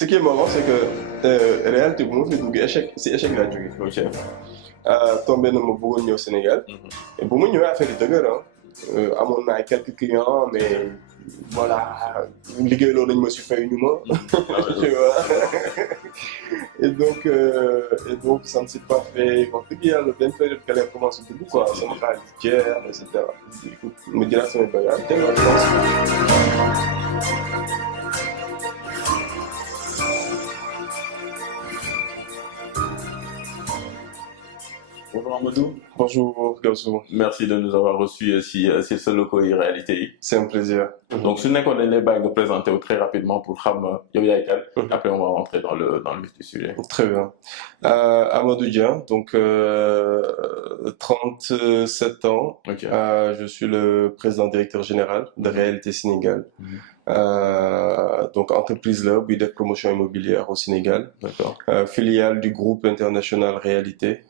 Ce qui est marrant, c'est que réalité bu ma fi dugg échec si échec laa jógee. ok. Tombé na ma bëggoon ñëw Sénégal. Mhm. Et bu ma ñëwee affaire yi dëgër ah. Amoon naa quelques clients mais voilà liggéeyloo nañ ma si fay ñu ma. Tu vois. Et donc ça ne s'est pas fait wax dëgg yàlla benn période que lay commencé dugg quoi sama xaalis jeex et cetera. ma jëlaat samay bagages delluwaat France. Bonjour Amadou. Bonjour Gaussou. Merci de nous avoir reçus si ce locaux yi réalité. C'est un plaisir. Donc su nekkoon dañ lay bàyyi nga présenter wu très rapidement pour xam yow yaay kan. Mhm. Après on va rentrer dans le vif du sujet. Très bien. Amadou Dia, donc 37 ans. Ok. Je suis le président directeur général de Réalité Sénégal. Mhm. Donc entreprise là, buy def promotion immobilière au Sénégal. D'accord. Filiale du groupe international Réalité,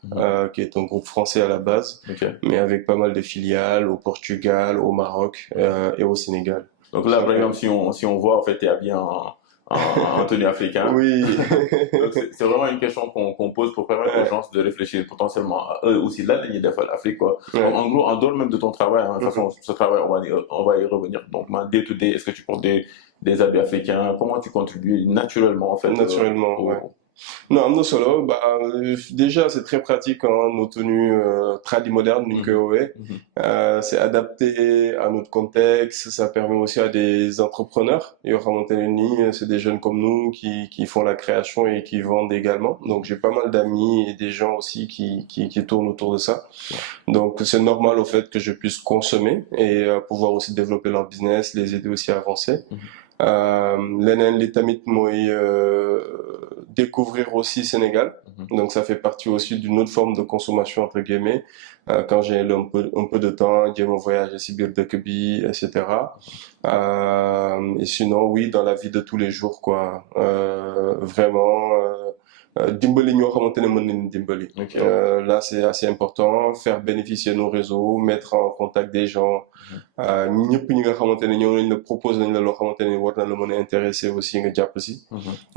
qui est un groupe français à la base, Ok. mais avec pas mal de filiales au Portugal, au Maroc et au Sénégal. Donc là par exemple si on voit en fait t'es habillé en tenue africaine. Oui. Donc c'est vraiment une question qu'on pose pour permettre aux gens de réfléchir potentiellement à eux aussi là dañuy defal Afrique quoi. Ouais. Donc, en gros en dehors même de ton travail hein, de toute façon ce travail on va y revenir donc day to day est-ce que tu portes des habits africains comment tu contribues naturellement en fait Naturellement, ouais. Non, am na solo déjà c'est très pratique hein, nos tenues tradi modernes ni ñu koy woowee. C'est adapté à notre contexte, ça permet aussi à des entrepreneurs yoo xamante ne nii c'est des jeunes comme nous qui font la création et qui vendent également. Donc j'ai pas mal d'amis et des gens aussi qui tournent autour de ça. Donc c'est normal au fait que je puisse consommer et pouvoir aussi développer leur business, les aider aussi à avancer. Leneen li tamit mooy découvrir aussi Sénégal. Donc ça fait partie aussi d'une autre forme de consommation entre guillemets. Quand j'ai un peu de temps, jéem a voyager si biir dëkk bi, etc. Et sinon oui dans la vie de tous les jours quoi. Vraiment dimbali ñoo xamante ne mën nañu dimbali. Okay. Là c'est assez important, faire bénéficier nos réseaux, mettre en contact des gens. ñëpp ñi nga xamante ne ñëw nañ la proposer nañ la loo xamante ne war na la mën a intéresser aussi nga jàpp si.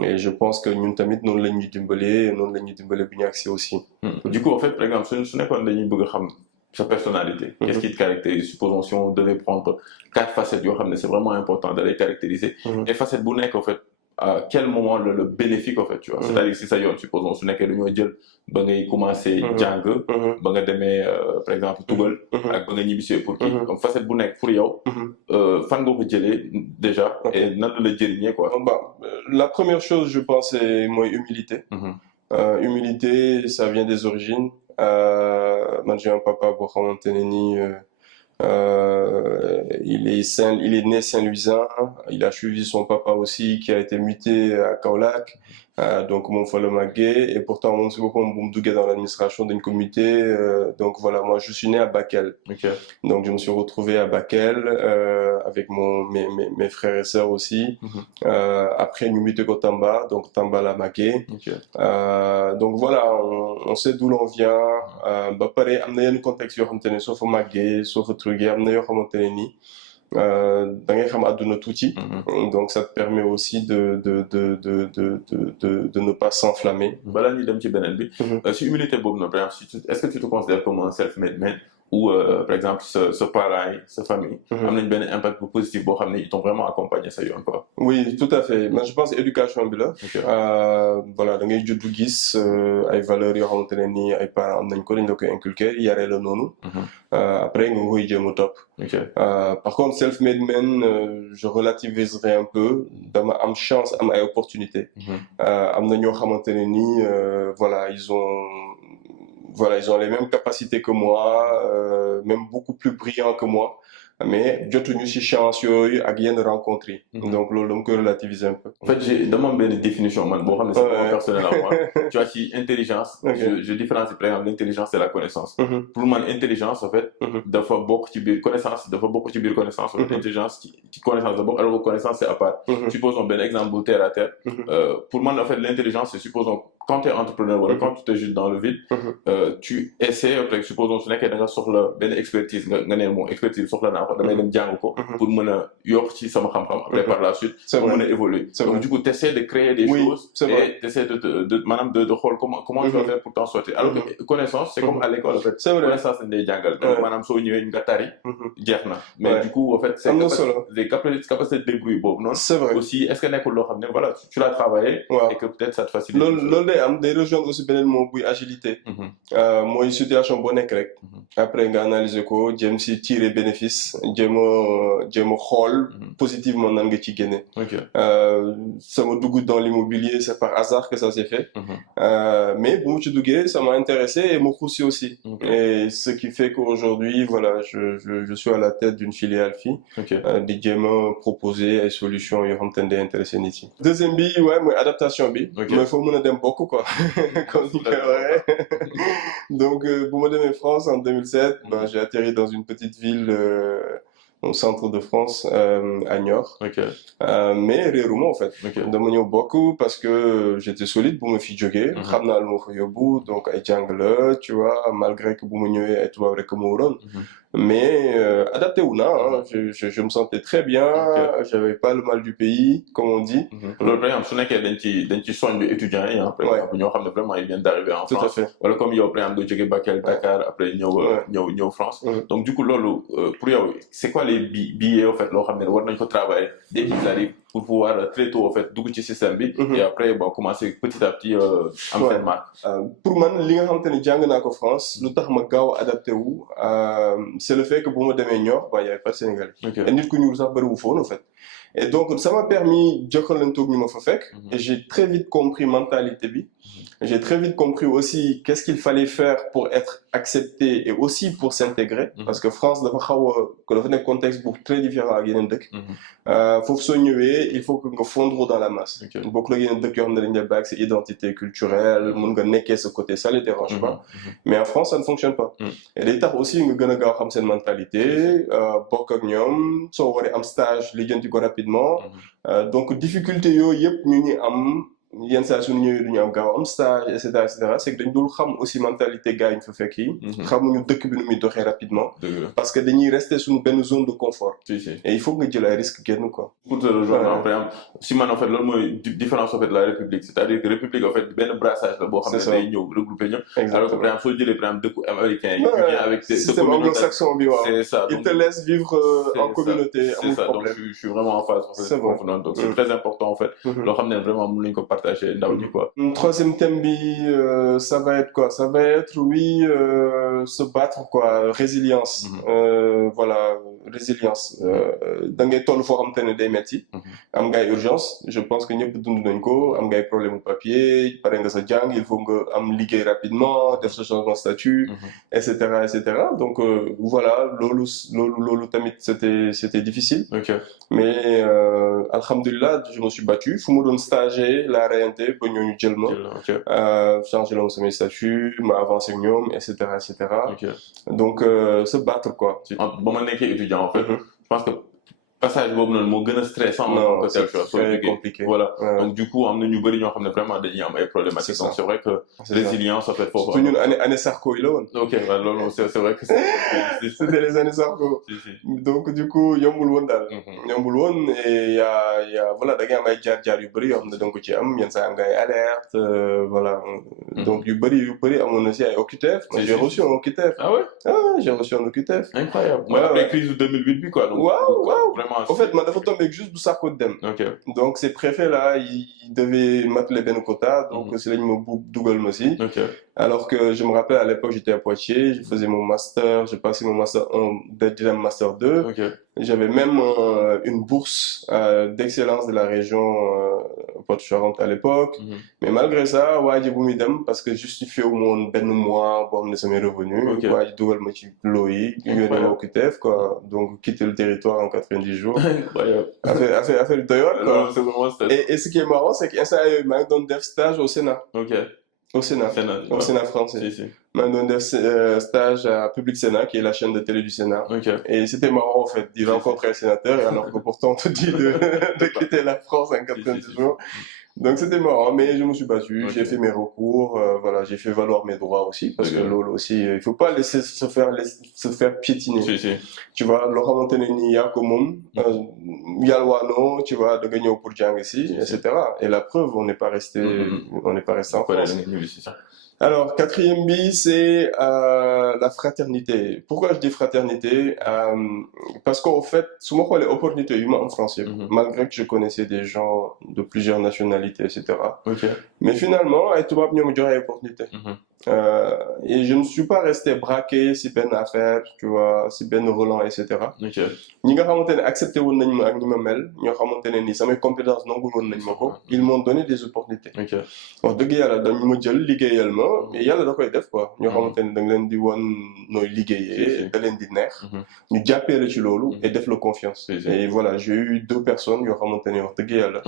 Et je pense que ñun tamit noonu la ñuy dimbalee noonu la ñuy dimbalee bu ñu accès aussi. Du coup en fait par exemple su nekkoon dañuy bëgg a xam sa personnalité. Qu'est-ce qui te caractérise? Supposons si on devait prendre 4 facettes yoo xam ne c'est vraiment important de les caractériser. Et facette bu nekk en fait à quel moment le bénéfique en fait tu vois. C'est-à-dire si ça yoon supposons su nekkee dañoo jël ba ngay commencer jàng. ba nga demee par exemple tugal. ak ba nga ñibbisee pour kii. donc facette bu nekk pour yow. fan nga ko jëlee déjà. et nan la jëriñee quoi. La première chose je pense c'est mooy humilité. Humilité ça vient des origines. Man j'ai un papa boo xamante ne nii il est né Saint-Louisien, il a suivi son papa aussi qui a été muté à Kaolack. Donc moom fa la màggee et pourtant moom si boppam bu mu duggee dans l'administration dañ ko muté. Donc voilà, moi je suis né à Bakel. Okay. Donc je me suis retrouvé à Bakel avec mes frères et sœurs aussi. Après ñu muté ko Tamba, donc Tamba la màggee. Okay. Donc voilà, on sait d'où l'on vient. Ba pare am na yenn contexte yoo xamante ne soo fa màggee soo fa truggee am na yoo xamante ne nii da ngay xam àdduna tuuti. Donc ça te permet aussi de ne pas s'enflammer. balaa ñuy dem ci beneen bi. si humilité boobu na par exemple est-ce que tu te considères comme un self-made man ou par exemple sa parents sa famille. am nañ benn impact bu positif boo xam ne ils t'ont vraiment accompagné sa yoon quoi. Oui tout à fait man je pense éducation bi la. Voilà da ngay juddu gis ay valeurs yoo xamante ne nii ay parents am nañ ko dañ la koy inculquer yaree la noonu. Après nga koy jéem a topp. Par contre self-made man je relativiserai un peu dama am chance am ay opportunités. am na ñoo xamante ne nii voilà ils ont les mêmes capacités que moi, même beaucoup plus brillants que moi. Mais jotuñu ci chance yooyu ak yenn rencontres yi. Donc loolu dama koy relativiser un peu. En fait j'ai dama am benn définition man boo xam ne c'est vraiment personnel à moi. Tu vois ci intelligence. Je différencie par exemple l'intelligence et la connaissance. Pour man intelligence en fait. dafa bokk ci biir connaissance dafa bokk ci biir connaissance. Intelligence ci connaissance da bokk alors que connaissance c'est à part. Supposons benn exemple bu terre à terre. Pour man en fait l'intelligence c'est supposons quand tu es entrepreneur wala quand tu te jettes dans le vide tu essaies après supposons su nekkee da nga soxla benn expertise nga ne moom expertise soxla naa ko damay dem jàng ko pour mën a yokk ci sama xam-xam après par la suite pour mën a évoluer donc du coup tu essaies de créer des choses et tu essaies de maanaam de xool comment tu vas faire pour t'en sortir alors que connaissance c'est comme à l'école en fait connaissance dañ lay jàngal donc maanaam soo ñëwee nga tari jeex na mais du coup en fait c'est des capacités de débrouille boobu noonu c'est vrai aussi est-ce que nekkul loo xam ne voilà tu l'as travaillé et que peut-être ça te facilite loolu day am day rejoindre aussi beneen mot buy agilité mooy situation boo nekk rek après nga analyser ko jéem si tirer bénéfice jéem a xool positivement nan nga ci génne sama dugg dans l'immobilier c'est par hasard que ça s'est fait mais bu mu ci duggee ça m'a intéressé et ma xuusi aussi et ce qui fait qu'aujourd'hui voilà je suis à la tête d'une filiale fii di jéem a proposer ay solutions yoo xam te ne day intéressé nit yi deuxième bi mooy adaptation bi mais faut mën a dem bokk quoi comme ni koy waxee donc bu ma demee France en 2007 j'ai atterri dans une petite ville au centre de France à Niort mais réeruma en fait dama ñëw bokk parce que j'étais solide bu ma fi jógee xam naa lu ma fa yóbbu donc ay jàng la tu vois malgré que bu ma ñëwee ay tubaab rek ma waroon mais adapté wu naa je me sentais très bien j'avais pas le mal du pays comme on dit loolu par exemple su nekkee dañ ci soñ bi étudiants yi par exemple ñoo xam ne vraiment ils viennent d'arriver en France wala comme yow par exemple doo jógee Bakel Dakar après ñëw France donc du coup loolu pour yow c'est quoi les billets en fait loo xam ne war nañ ko travailler dès qu'ils arrivent pour pouvoir très tôt en fait dugg ci système bi et après commencer petit à petit am seen marque pour man li nga xamante ne jàng naa ko France lu tax ma gaaw adapté wu c'est le fait que bu ma demee Niort y avait pas de Sénégalais et nit ku ñuul sax bëriwu foon en fait et donc ça m'a permis jokkalantoog ñu ma fa fekk et j'ai très vite compris mentalité bi j'ai très vite compris aussi qu'est-ce qu'il fallait faire pour être accepté et aussi pour s'intégrer parce que France dafa nekk contexte bu très différent ak yeneen dëkk foofu soo ñëwee il faut que nga fondre dans la masse bokk la yeneen dëkk yoo xam ne dañ lay bàyyi sa identité culturelle mun nga nekkee ce côté ça les dérange pas mais en France ça ne fonctionne pas et day tax aussi nga gën a gaaw xam seen mentalité bokk ak ñoom soo waree am stage lijjanti ko rapidement donc difficulté yooyu yëpp ñu ñi am yenn saa suñu ñëwee duñu am gaaw am stage et cetera c'est que dañ dul xam aussi mentalité gars yi ñu fa fekk yi xamuñu dëkk bi nu muy doxee rapidement parce que dañuy rester suñu benn zone de confort et il faut que nga jël ay risques génn quoi pour te rejoindre par exemple si man en fait loolu mooy différence en fait de la République c'est-à-dire que République en fait benn brassage la boo xam ne day ñëw regrouper ñëpp alors que par exemple soo jëlee par exemple dëkku américain yi vient avec système anglo-saxon bi waaw c'est ça il te laisse vivre en communauté amul problème donc je suis vraiment en phase donc c'est très important en fait loo xam ne vraiment mën nañu ko ndaw ñi quoi. Troisième thème bi ça va être quoi? Ça va être se battre quoi, résilience. Voilà, résilience. Da ngay toll foo xamante ne day metti. Am nga ay urgence, je pense que ñëpp dund nañ ko, am nga ay problème papier, pare nga sa jàng, il faut nga am liggéey rapidement, def sa changement de statut, etc. Donc voilà, loolu tamit c'était difficile. Mais alhamdulillah, je me suis battu. Fu mu doon stager la réalité ba ñooñu jël ma changer la samay statut ma avancer ak ñoom etc donc se battre quoi ba ma nekkee étudiant en fait je pense que passage boobu noonu moo gën a stressant non c'est très compliqué voilà donc du coup am na ñu bëri ñoo xam ne vraiment dañuy am ay problématiques donc c'est vrai que résilience en fait foofu surtout ñun année Sarko yi la woon ok waaw loolu c'est vrai que c'était les années Sarko donc du coup yombul woon daal yombul woon et y a voilà da ngay am ay jaar yu bëri yoo xam ne donc ci am yenn saa am nga ay alerte voilà donc yu bëri amoon na si ay OQTF j'ai reçu un OQTF j'ai reçu un OQTF incroyable mooy après crise de 2008 bi quoi donc waaw vraiment en fait man dafa tombé juste bu Sarko dem donc ces préfets là ils devaient m'appeler benn quota donc c'est lañ ma dugal ma si alors que je me rappelle à l'époque j'étais à Poitiers je faisais mon master j'ai passé mon master 1 deuxième master 2 j'avais même une bourse d'excellence de la région Poitou-Charentes à l'époque mais malgré ça waa ji bu muy dem parce que justifié wu moon benn mois boo xam ne samay revenu waa ji dugal ma ci loo yi yónnee ma OQTF quoi donc quitter le territoire en 90 jours affaire yu doy waar quoi et ce qui est marrant c'est que instant yooyu maa ngi doon def stage au Sénat au Sénat français maa ngi doon def stage à Public Sénat qui est la chaîne de télé du Sénat et c'était marrant en fait d'y rencontrer le sénateur et alors que pourtant on te dit de quitter la France en 90 jours Donc c'était marrant, mais je me suis battu, Ok. j'ai fait mes recours, voilà, j'ai fait valoir mes droits aussi, parce que Ok. loolu aussi, il faut pas se faire piétiner. Si, si. Tu vois, loo xamante ne nii yaa ko moom, yalwaanoo, tu vois, da nga ñëw pour jàng si, Si, si. etc. Et la preuve, on n'est pas resté, on n'est pas resté en Après, France. la nuit, c'est ça. Alors, quatrième bi, c'est la fraternité. Pourquoi je dis fraternité? Parce qu'en fait, souvent les opportunités humaines en France, malgré que je connaissais des gens de plusieurs nationalités, etc. Ok. Mais finalement, ay tubaab ñoo ma joxe ay opportunité. Et je ne suis pas resté braqué si benn affaire, tu vois, si benn Roland, etc. Ok. ñi nga xamante ne accepté woon nañ ma ak ñi ma mel ñoo xamante ne ni samay compétences nangul woon nañ ma ko, ils m'ont donné des opportunités. Ok. wax dëgg yàlla dañu ma jël liggéeyal ma mais yàlla da koy def quoi ñoo xamante ne da nga leen di wan nooy liggéeyee da leen di neex ñu jàppee la ci loolu et def la confiance. Et voilà, j'ai eu 2 personnes yoo xamante ne wax dëgg yàlla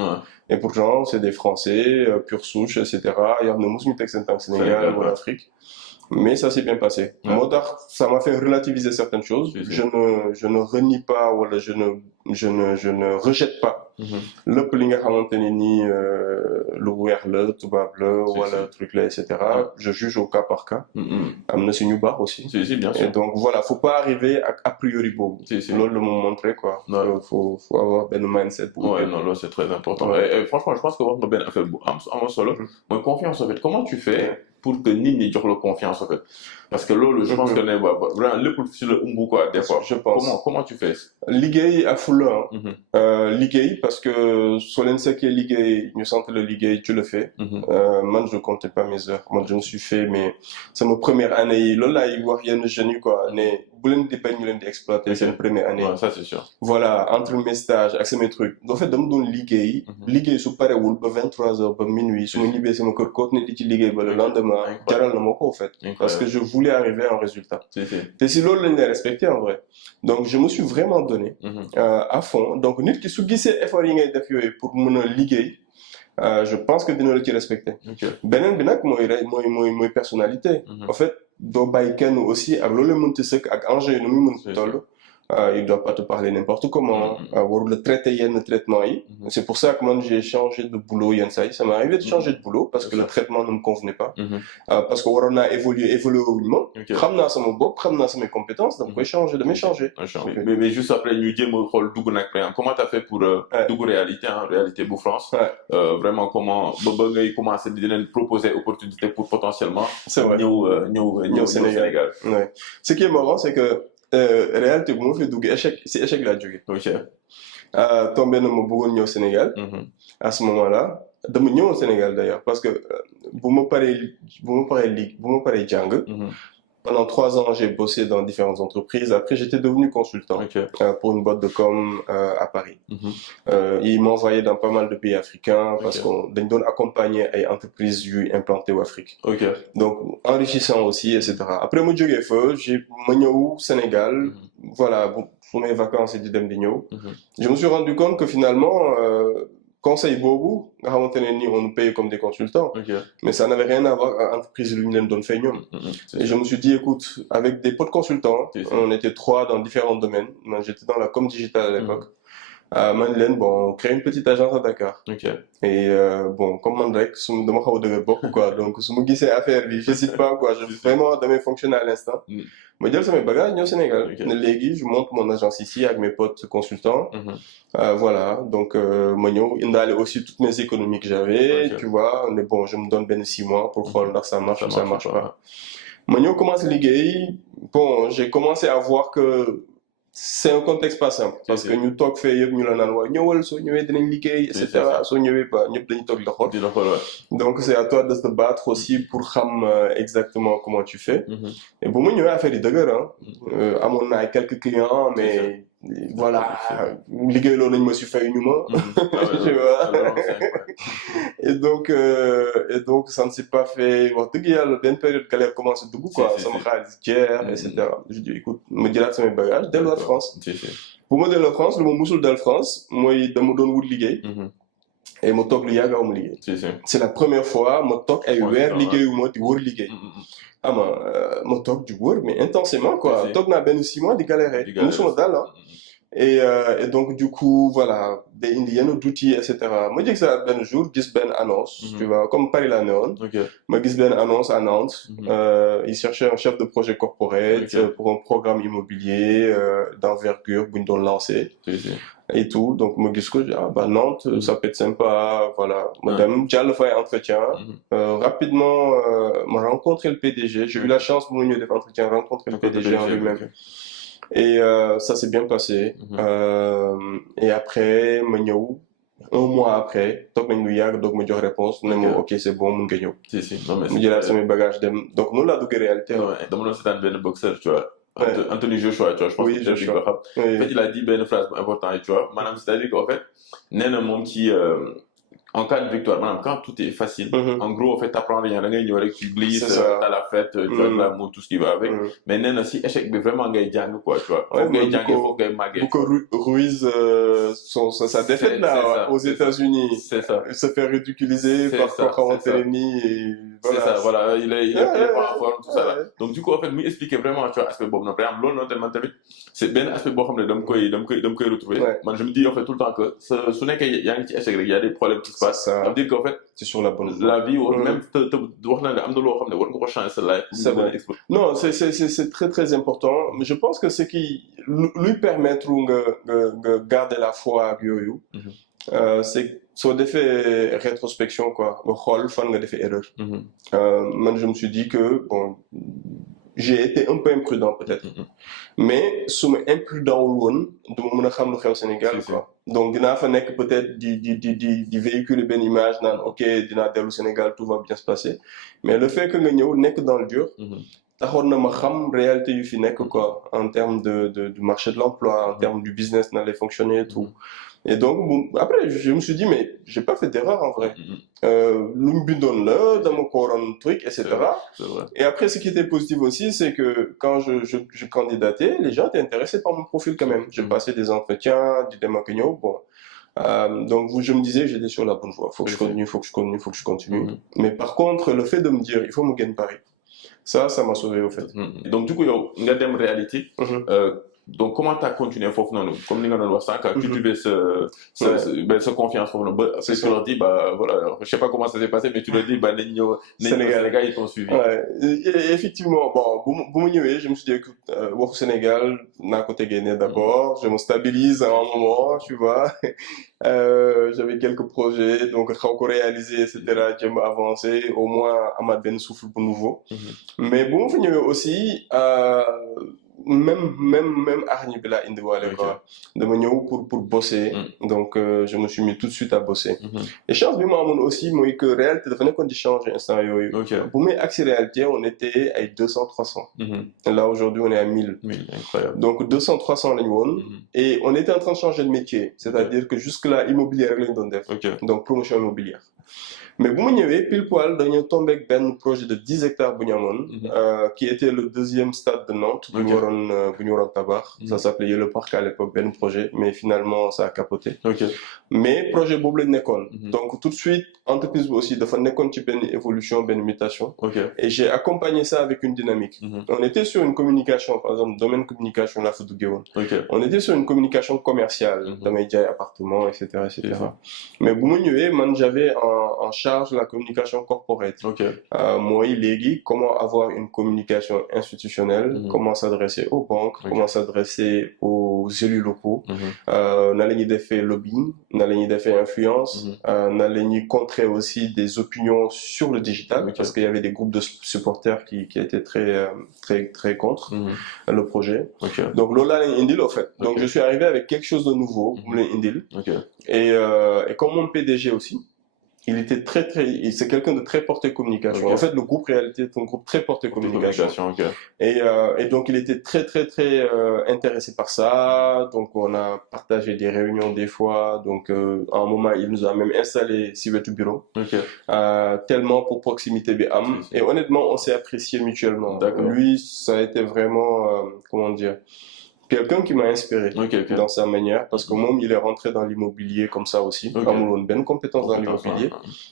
et pourtant c'est des Français pure souche, etc. yoo xam ne mosuñu teg seen tànk Sénégal wala Afrique. Mais ça s'est bien passé. Moo tax ça m'a fait relativiser certaines choses. Je ne renie pas wala je ne rejette pas lépp li nga xamante ne nii lu weex la tubaab la wala truc là, etc. Je juge au cas par cas. am na si ñu baax aussi. Si, bien sûr. Et donc voilà, faut pas arriver ak a priori boobu. Loolu la mu montré quoi. Faut avoir benn mindset. Ouais, non, là c'est très important. Et franchement, je pense que wax nga benn affaire bu am solo. Mooy confiance en fait. Comment tu fais pour que nit ñi jox la confiance en fait? Parce que loolu, je pense que ne vraiment lépp ci la ëmb quoi des fois. Je pense. Comment tu fais? Liggéey ak fulla. Liggéey parce que soo leen sekkee liggéey ñu sant la liggéey tu le fais. Man je comptais pas mes heures. Man je me suis fait mais sama première année yi loolu laay wax yenn jeunes yi quoi ne bu leen di bañ ñu leen di exploiter seen première année. Ouais, ça c'est sûr. Voilà, entre mes stages ak samay trucs en fait dama doon liggéey. liggéey su parewul ba 23h ba minuit su ma ñibbee sama kër continuer di ci liggéey ba le lendemain jaral na ma ko en fait. Parce que je voulais arriver à un résultat. te si loolu lañ lay respecté en vrai. Donc je me suis vraiment donné à fond. Donc nit ki su gisee effort yi ngay def yooyu pour mën a liggéey je pense que dina la ci respecté. beneen bi nag mooy personnalité. En fait doo bàyyi kenn aussi ak loolu la mënti sëkk ak enjeu yi nu muy mënti toll. Il doit pas te parler n'importe comment, warul la traiter yenn traitement yi. C'est pour ça que moi j'ai changé de boulot yenn saa yi. Ça m'est arrivé de changer de boulot parce que le traitement ne me convenait pas. Parce que waroon naa évoluer wuñ ma. xam naa sama bopp, xam naa samay compétences, donc koy changer, damay changer. Mais juste après ñu jéem a xool dugg nag comment t'as fait pour dugg réalité bu France. Vraiment comment ba ngay commencer di leen proposer opportunité pour potentiellement. C'est vrai. ñëw Sénégal. Ouais. Ce qui est marrant c'est que réalité bu ma fi dugg échec laa jóge. Ok. Tombé na ma bëggoon ñëw Sénégal. À ce moment-là dama ñëwoon Sénégal d'ailleurs parce que bu ma paree jàng. Pendant 3 ans, j'ai bossé dans différentes entreprises. Après, j'étais devenu consultant pour une boîte de com à Paris. Ils m'envoyaient dans pas mal de pays africains parce qu'on doit accompagner les entreprises implantées en Afrique. Donc, enrichissant aussi, etc. Après, moi, j'ai au Sénégal. Voilà, pour mes vacances et du Demdigno. Je me suis rendu compte que finalement, conseil bobu nga xamante ne ni on nous paye comme des consultants mais ça n'avait rien à voir avec l'entreprise lu ñu leen doon fay ñoom. Et je me suis dit écoute avec des potes consultants on était 3 dans différents domaines. Moi j'étais dans la com digitale à l'époque. Man leen bon créer une petite agence à Dakar. Et bon comme man rek su dama xaw a dëgër bopp quoi donc su ma gisee affaire bi j'hésite pas quoi je vraiment damay fonctionner à l'instant. ma jël samay bagages ñëw Sénégal. ne léegi je monte mon agence ici avec mes potes consultants. Voilà donc ma ñëw indaale aussi toutes mes économies que j'avais. Tu vois mais bon je me donne benn 6 mois pour xool ndax ça marche ou ça marche pas. ma ñëw commencé liggéey bon j'ai commencé à voir que c'est un contexte pas simple parce que ñu toog fee yëpp ñu la naan waaye ñëwal soo ñëwee dinañ liggéey et cetera soo ñëwee pas ñëpp dañuy toog di la xool. Donc c'est à toi de te battre aussi pour xam exactement comment tu fais. Et bu ma ñëwee affaire yi dëgër amoon naa quelques clients mais voilà liggéey loolu nañ ma si fay ñu ma. Tu vois. Et donc ça ne s'est pas fait wax dëgg yàlla benn période galère commencé dugg quoi sama xaalis jeex et cetera. Je dis écoute ma jëlaat samay bagages delluwaat France. bu ma delloo France lu ma musul dal France mooy dama doon wut liggéey. et ma toog lu yàgg aw ma liggéey. C'est la première fois ma toog ay weer liggéeyuma di wër liggéey. ma toog di wër mais intensément quoi toog naa benn 6 mois di galérer musuma dal Et donc, du coup, voilà, des indiens d'outils, etc. Moi, je dis que ça, ben jour, gis ben annonce, tu vois, comme Paris la néon. Ok. Moi, gis ben annonce à Nantes. Il cherchait un chef de projet corporate pour un programme immobilier d'envergure, pour nous lancer. Et tout. Donc, moi, gis que, ah, bah, Nantes, ça peut être sympa, voilà. Madame, j'ai le fait entretien. Rapidement, m'a rencontré le PDG. J'ai eu la chance, pour nous, d'entretien, rencontrer le PDG en lui-même. Et ça s'est bien passé. Et après, ma ñëw un mois après toog nañ lu yàgg doog ma jox réponse ne ma ok c'est bon mun nga ñëw. Non mais mu jëlaat samay bagage dem donc noonu laa duggee réalité. dama doon seetaan benn boxeur tu vois. Anthony Joshua tu vois je pense que peut-être nga xam. En fait il a dit benn phrase bu important tu vois maanaam c'est-à-dire qu'en fait nee na moom ci en cas de victoire, madame, quand tout est facile, en gros, en fait, t'apprends rien, tu glisses, t'as la fête, tu as de l'amour, tout ce qui va avec. Mais non, si échec, mais vraiment, gagne django, quoi, tu vois. Faut gagne django, faut gagne magué. Beaucoup Ruiz, sa défaite là, aux États-Unis. C'est ça. Il se fait ridiculiser par Corentelli et voilà. C'est ça, voilà, il est pas en forme, tout ça là. Donc, du coup, en fait, lui expliquer vraiment, tu vois, aspect bon, par exemple, l'autre, tellement, c'est bien aspect bon, comme le dom koy retrouver. Moi, je me dis, en fait, tout le temps que, ce n'est qu'il y a un petit échec, il y a des problèmes qui se passent. Ça veut dire qu'en fait, c'est sur la bonne voie. La vie, même, non, c'est très, très important. Mais je pense que ce qui lui permettre de garder la foi à Gyoyu, c'est sur des faits rétrospection, quoi. Le rôle, fan, des faits erreurs. Moi, je me suis dit que, bon, j'ai été un peu imprudent peut-être mais su ma imprudent wul woon du ma mën a xam lu xew Sénégal quoi donc dinaa fa nekk peut-être di véhiculer benn image naan ok dinaa dellu Sénégal tout va bien se passer mais le fait que nga ñëw nekk dans le dur taxoon na ma xam réalité yu fi nekk quoi en termes du marché de l'emploi en termes du business nan lay fonctionner et tout et donc bon, après je me suis dit mais j'ai pas fait d'erreur en vrai lu mu bindoon la dama ko waroon truc etc. Et après ce qui était positif aussi c'est que quand je candidatais les gens étaient intéressés par mon profil quand même j'ai passé des entretiens di dem ak ñëw bon donc je me disais j'étais sur la bonne voie faut que je continue mais par contre le fait de me dire il faut me gagner Paris ça m'a sauvé au fait donc du coup yow nga dem réalité donc comment t'as continué foofu noonu comme ni nga doon wax sànq cultiver ce confiance foofu noonu ba après tu leur dis bah voilà je sais pas comment ça s'est passé mais tu leur dis bah nañ ñëw Sénégal ils t'ont suivi et effectivement bon bu ma ñëwee je me suis dit écoute waxu Sénégal naa ko tegee ne d'abord je me stabilise à un moment tu vois j'avais quelques projets donc xaw ko réaliser et cetera jéem a avancer au moins amaat benn souffle bu nouveau mais bu ma fa ñëwee aussi même arñi bi laa indiwaale quoi dama ñëw pour bosser donc je me suis mis tout de suite à bosser et chance bi ma amoon aussi mooy que réalité dafa nekkoon di changer instant yooyu bu may agsi réalité on était ay 200-300 là aujourd'hui on est à 1000 incroyable donc 200-300 lañu woon et on était en train de changer de métier c'est-à-dire que jusque là immobilier rek lañu doon def donc promotion immobilière mais bu ma ñëwee pile poil dañoo tombé ak benn projet de 10 hectares bu ñu amoon qui était le deuxième stade de Nantes bu ñu waroon tabax ça s'appelait le parc à l'époque benn projet mais finalement ça a capoté mais projet boobu lañ nekkoon donc tout de suite entreprise bi aussi dafa nekkoon ci benn évolution benn mutation et j'ai accompagné ça avec une dynamique on était sur une communication par exemple domaine communication laa fa duggee woon on était sur une communication commerciale damay jaay appartement etc mais bu ma ñëwee man j'avais en charge la communication corporate mooy léegi comment avoir une communication institutionnelle comment s'adresser aux banques comment s'adresser aux élus locaux na la ñuy defee lobbying na la ñuy defee influence na la ñuy contrer aussi des opinions sur le digital parce qu'il y avait des groupes de supporters qui étaient très contre le projet donc loolu laa leen indil au fait donc je suis arrivé avec quelque chose de nouveau mu leen indil et comme mon PDG aussi il était c'est quelqu'un de très porté communication. En fait, le groupe Réalité est un groupe très porté communication. Et donc, il était très intéressé par ça. Donc, on a partagé des réunions des fois. Donc, à un moment, il nous a même installé sur le bureau. Tellement pour proximité BAM. Et honnêtement, on s'est apprécié mutuellement. Lui, ça a été vraiment, comment dire, quelqu'un qui m'a inspiré Ok. dans sa manière, parce que moi, il est rentré dans l'immobilier comme ça aussi. Ok. Amul une bonne compétence dans l'immobilier.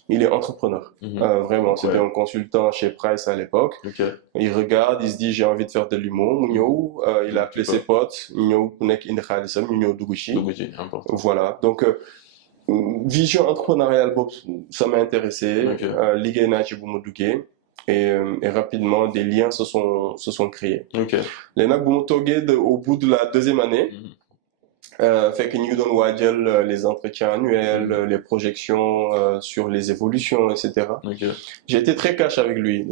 Il est entrepreneur. Vraiment, c'était un consultant chez Price à l'époque. Ok. Il regarde, il se dit, j'ai envie de faire de l'IMO. Il a appelé ses potes. Voilà. Donc, vision entrepreneuriale, ça m'a intéressé. Ligue Nachi Boumodouké. Et rapidement, des liens se sont créés. Les nags au bout de la deuxième année, fait que nous donnons les entretiens annuels, les projections sur les évolutions, etc. J'ai été très cash avec lui.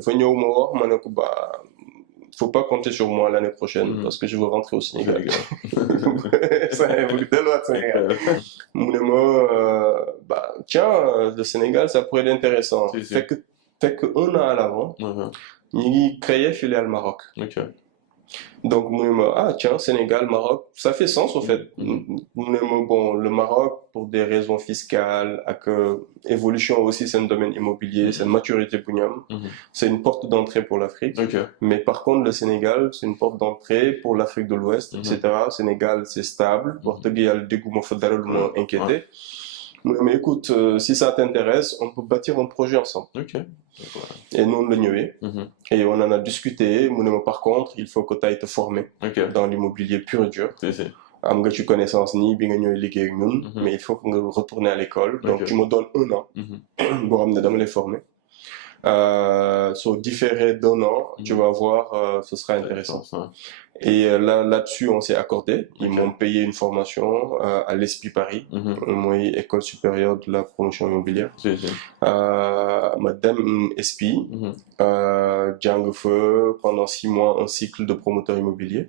Faut pas compter sur moi l'année prochaine parce que je veux rentrer au Sénégal. Ça évolue de l'autre Sénégal. Tiens, le Sénégal, ça pourrait être intéressant. Fait que un an à l'avant, nous créé filiale Maroc. Donc, tiens, Sénégal, Maroc, ça fait sens, au fait. Bon, le Maroc, pour des raisons fiscales, avec évolution aussi, c'est un domaine immobilier, c'est une maturité pour nous. C'est une porte d'entrée pour l'Afrique. Mais par contre, le Sénégal, c'est une porte d'entrée pour l'Afrique de l'Ouest, etc. Sénégal, c'est stable. Portugais, dégoût, fédéral, inquiété. Mais écoute, si ça t'intéresse, on peut bâtir un projet ensemble. Et nous, on l'a noué. Et on en a discuté. Par contre, il faut que tu ailles te former dans l'immobilier pur et dur. Tu connaissance ni bien mais il faut que nous retourner à l'école. Donc, tu me donnes un an pour amener les former. Sur différé d'un an, tu vas voir, ce sera intéressant. Et là-dessus, on s'est accordé. Ils m'ont payé une formation à l'ESPI Paris, École supérieure de la promotion immobilière. Madame ESPI, pendant 6 mois, un cycle de promoteur immobilier.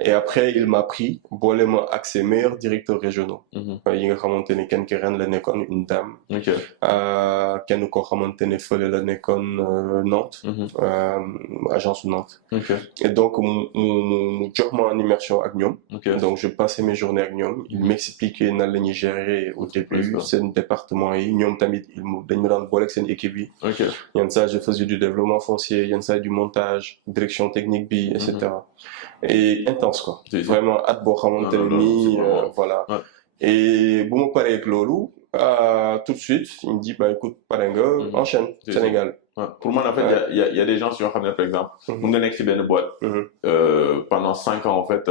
Et après, il m'a pris pour aller accès meilleurs directeurs régionaux. Il y a une dame. Ken ko xamantene feulé la nekkoon Nantes, agence Nantes. Et donc mu jox ma en immersion ak ñom. Donc je passais mes journées ak ñom. Il m'expliquait nan lañuy gérer au début sen département yi ñom tamit dañ ma daan bolé ak sen équipe yi. Yenn saa je faisais du développement foncier, yenn saa du montage, direction technique bi, etc. Et intense quoi. Vraiment hâte bo xamantene ni voilà. Et bu ma paree ak loolu tout de suite, il me dit, bah écoute, Parenga, enchaîne, Sénégal. Pour moi, en fait, il y a des gens sur par exemple, on donne une boîte, pendant 5 ans, en fait,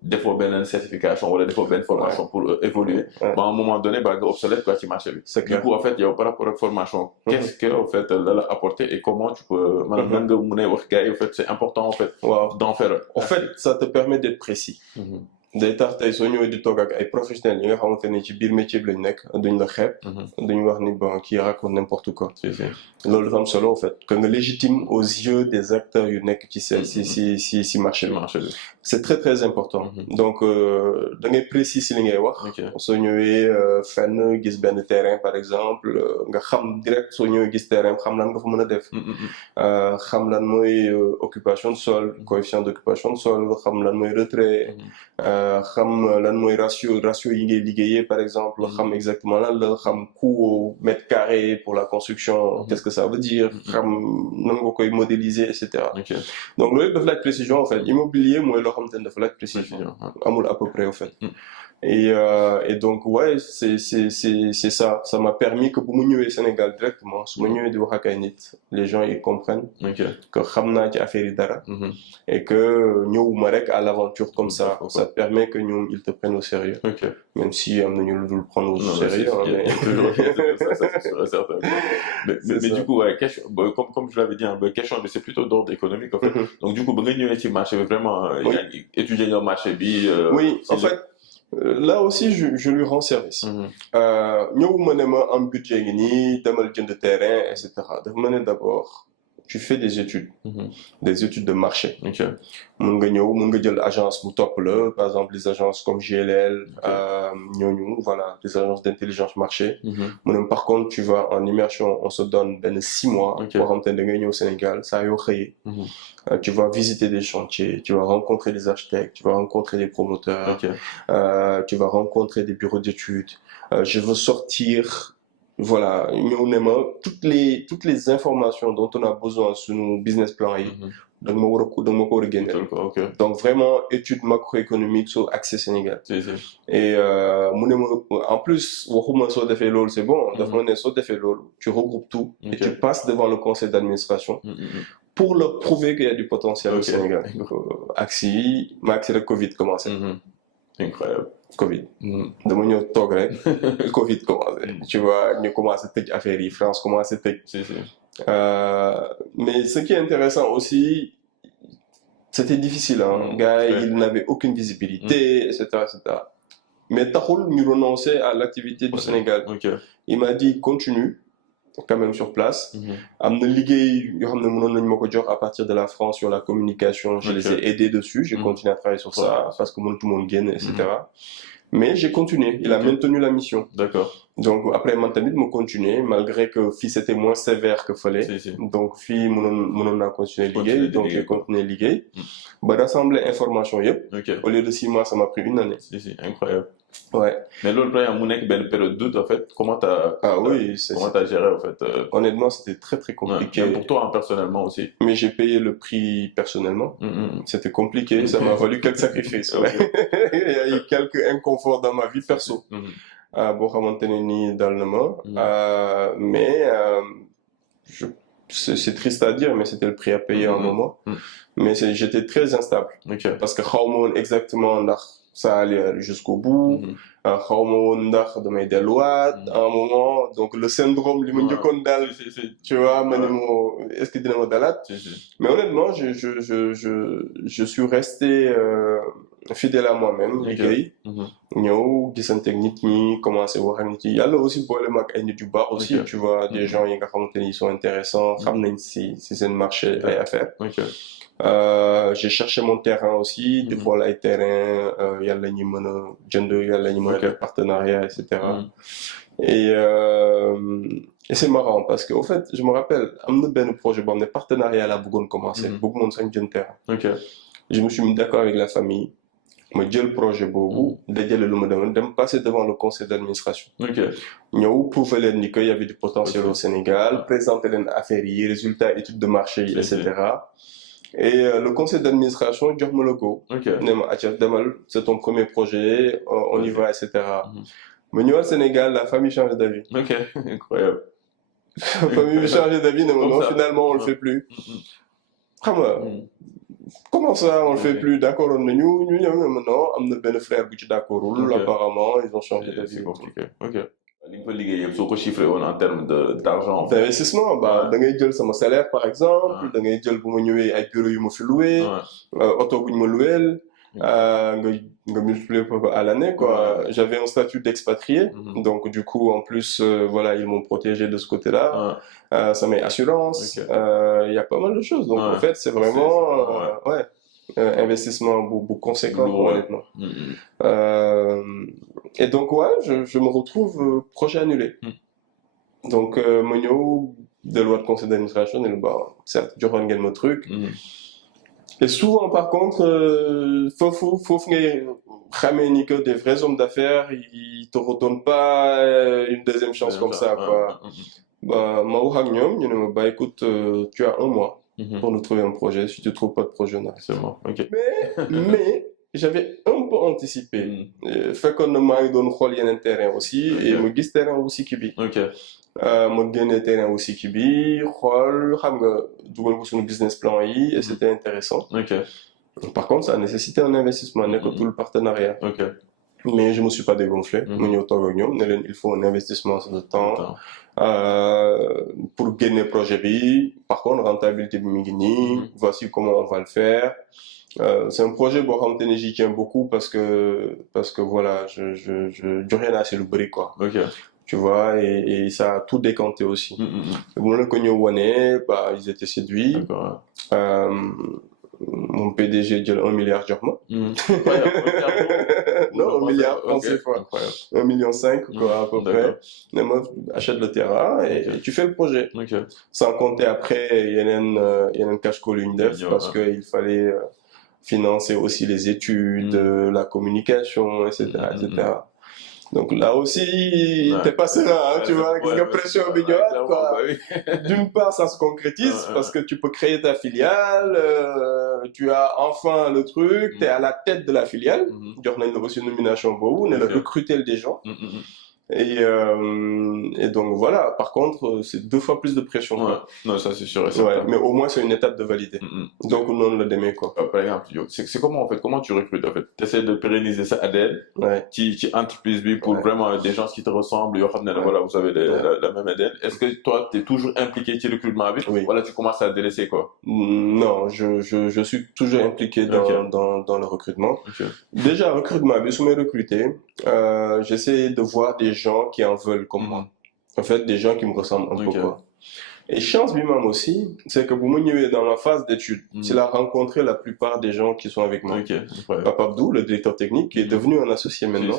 des fois, une certification, ou des fois, une formation pour évoluer. À un moment donné, bah, obsolète, quoi, tu marches. Du coup, en fait, il y a par rapport à la formation, qu'est-ce que, en fait, là, apporter et comment tu peux, même de mon en fait, c'est important, en fait, d'en faire. En fait, ça te permet d'être précis. day tax tey soo ñëwee di toog ak ay professionnels yi nga xamante ne ci biir métier bi lañ nekk duñ la xeeb duñ wax ni bon kii raconte n'importe quoi loolu dafa am solo en fait que nga légitime aux yeux des acteurs yu nekk ci si marché bi c'est très très important donc da ngay précis si li ngay wax soo ñëwee fenn gis benn terrain par exemple nga xam direct soo ñëwee gis terrain xam lan nga fa mën a def xam lan mooy occupation de sol coefficient d'occupation de sol xam lan mooy retrait xam lan mooy ratio yi ngay liggéeyee par exemple xam exactement lan la xam coût au mètre carré pour la construction qu'est-ce que ça veut dire xam nan nga koy modéliser et cetera donc loolu dafa laaj précision en fait immobilier mooy loo xamante ne dafa laaj précision amul à peu près en fait et donc ouais c'est ça m'a permis que bu mu ñëwee Sénégal directement su ma ñëwee di wax ak ay nit les gens ils comprennent que xam naa ci affaire yi dara et que ñëwuma rek à l'aventure comme ça permet que ñoom ils te prennent au sérieux même si am nañu lu dul prendre au sérieux mais du coup ouais question comme je l'avais dit question c'est plutôt d'ordre économique en fait donc du coup ba nga ñëwee ci marché vraiment étudier le marché bi oui en fait là aussi je lui rends service ñëwuma ne ma am budget ngi nii demal jënd terrain et cetera dafa ma ne d'abord tu fais des études de marché mën nga ñëw mën nga jël agence mu topp la par exemple les agences comme GLL ñooñu voilà les agences d'intelligence marché par contre tu vas en immersion on se donne 6 mois boo xam te ne da ngay ñëw Sénégal saa yoo xëyee tu vas visiter des chantiers tu vas rencontrer des architectes tu vas rencontrer des promoteurs tu vas rencontrer des bureaux d'études je veux sortir voilà toutes les informations dont on a besoin sur nos business plans da nga ma ko war a génneel. Donc vraiment étude macroéconomique sur accès Sénégal. Et mu ne ma en plus waxuma soo defee loolu c'est bon. dafa ma ne soo defee loolu tu regroupes tout. et tu passes devant le conseil d'administration. pour leur prouver qu'il y a du potentiel au Sénégal. Axi, Max et le Covid commencé. Incroyable. Covid. dama ñëw toog rek Covid commencé. tu vois ñu commencé tëj affaire yi France commencé tëj. Mais ce qui est intéressant aussi, c'était difficile. Hein. Gars, ils n'avaient aucune visibilité, etc., etc. Mais taxul ñu renoncer à l'activité du Sénégal. Il m'a dit continue. Quand même sur place. Am na liggéey yoo xam ne mënoon nañu ma ko jox à partir de la France sur la communication. Je les ai aidés dessus. J'ai continué à travailler sur ça parce que mënatu moon génn, etc. Mais j'ai continué. Il a maintenu la mission. D'accord. Donc après man tamit ma continuer malgré que fii c'était moins sévère que fallait. Donc fii mënoon naa continuer liggéey. Donc j'ai continué liggéey. ba rassembler information yëpp. Au lieu de 6 mois ça m'a pris 1 année. Incroyable. Ouais. Mais l'autre plan, il y a une période de doute, en fait. Comment t'as géré, en fait Honnêtement, c'était très, très compliqué. Pour toi, hein, personnellement aussi. Mais j'ai payé le prix personnellement. C'était compliqué. Ça m'a valu quelques sacrifices. Il y a eu quelques inconforts dans ma vie perso. Mais c'est triste à dire, mais c'était le prix à payer à un moment. Mais j'étais très instable. Parce que exactement ça allait jusqu'au bout. xawma woon ndax damay delluwaat à un moment donc le syndrome li ma njëkkoon daal tu vois ma ne moo est-ce que dina ma dalaat mais honnêtement je suis resté fidèle à moi-même liggéey ñëw gisanteeg nit ñi commencé wax ak nit yi yàlla aussi boole ma ak ay nit yu baax aussi tu vois des gens yi nga xamante ni ils sont intéressants xam nañ si seen marché ay affaires j'ai cherché mon terrain aussi des fois ay terrain yàlla ñi mën a jënd yàlla ñi mën a def partenariat etc. Et c'est marrant parce que au fait je me rappelle am na benn projet boo xam ne partenariat laa bëggoon commencer bëgg moon sax jënd terrain je me suis mis d'accord avec la famille ma jël projet boobu dajale lu ma demoon dem passer devant le conseil d'administration ñëw prouver leen ni que y avait du potentiel au Sénégal présenter leen affaires yi résultats études de marché yi etc. Et le conseil d'administration jox ma le go. ne ma acca demal c'est ton premier projet on y va etc. ma ñëwaat Sénégal la famille change d'avis. Incroyable. La famille change d'avis ne ma non finalement on le fait plus. xam nga comment ça on le fait plus d'accord on nañu ñu ñëw ne non am na benn frère bu ci d'accordul apparemment ils ont changé d'avis. li nga fa liggéey yëpp soo ko chiffré woon en termes d'argent. d'investissement da ngay jël sama salaire par exemple. da ngay jël bu ma ñëwee ay bureau yu ma fi loué. oto bu ñu ma loueel. nga multiplier à l'année quoi. J'avais un statut d'expatrié. Donc du coup en plus voilà ils m'ont protégé de ce côté-là. Ça met assurance. Il y a pas mal de choses. Donc en fait c'est vraiment investissement beaucoup conséquent honnêtement. Et donc je me retrouve projet annulé. Donc ma ñëw delluwaat conseil d'administration ne ba certes joxoon ngeen ma truc. Et souvent par contre foofu ngay xamee ni que des vrais hommes d'affaires ils te redonnent pas une deuxième chance comme ça quoi. Ma wax ak ñoom ñu ne ma écoute tu as 1 mois. Pour nous trouver un projet. Si tu trouves pas de projet, non. C'est bon. Mais j'avais un peu anticipé. Fait qu'on m'a donné un terrain aussi et me gis terrain aussi qui bi. Ma génne terrain aussi qui bi. Xool xam nga dugal ko suñu business plan yi et c'était intéressant. Par contre, ça a nécessité un investissement, nekkatul le partenariat. Mais je me suis pas dégonflé. Ma ñëw toog ak ñoom ne leen il faut un investissement de temps. Pour gagner le projet bi. Par contre, rentabilité bi mi ngi nii. Voici comment on va le faire. C'est un projet boo xamante ne j'y tiens beaucoup parce que voilà je joxe naa si lu bëri quoi. Tu vois et ça a tout décanté aussi. Bu ma la ko ñëw wane ils étaient séduits. Mon PDG jël 1 milliard jox ma. Non 1 milliard francs CFA. 1,5 million quoi à peu près. Ne ma achète le terrain et tu fais le projet. Sans compter après yeneen cash call yu ñu def parce que il fallait financer aussi les études, la communication etc. Donc là aussi, t'es pas serein, hein, tu vois, gis nga pression bi ñëwaat, quoi. D'une part, ça se concrétise parce que tu peux créer ta filiale, tu as enfin le truc, t'es à la tête de la filiale, jox nañ la aussi nomination boobu, ne la recruter des gens. Et donc voilà, par contre, c'est 2 fois plus de pression. Quoi. Non, ça c'est sûr. Mais au moins, c'est une étape de valider. Donc, non, le démé, quoi. Par exemple, c'est comment, en fait, comment tu recrutes, en fait? Tu essaies de pérenniser ça à ADN, tu entreprises pour vraiment des gens qui te ressemblent, voilà, vous avez la même ADN. Est-ce que toi, tu es toujours impliqué dans le recrutement avec? Voilà, tu commences à délaisser, quoi? Non, je suis toujours impliqué dans le recrutement. Déjà, recrutement, si je recruté, j'essaie de voir des gens qui en veulent comme moi. En fait, des gens qui me ressemblent un peu, quoi. Et chance lui-même aussi, c'est que pour moi, dans ma phase d'études, c'est la rencontré la plupart des gens qui sont avec moi. Papa Abdou, le directeur technique, qui est devenu un associé maintenant.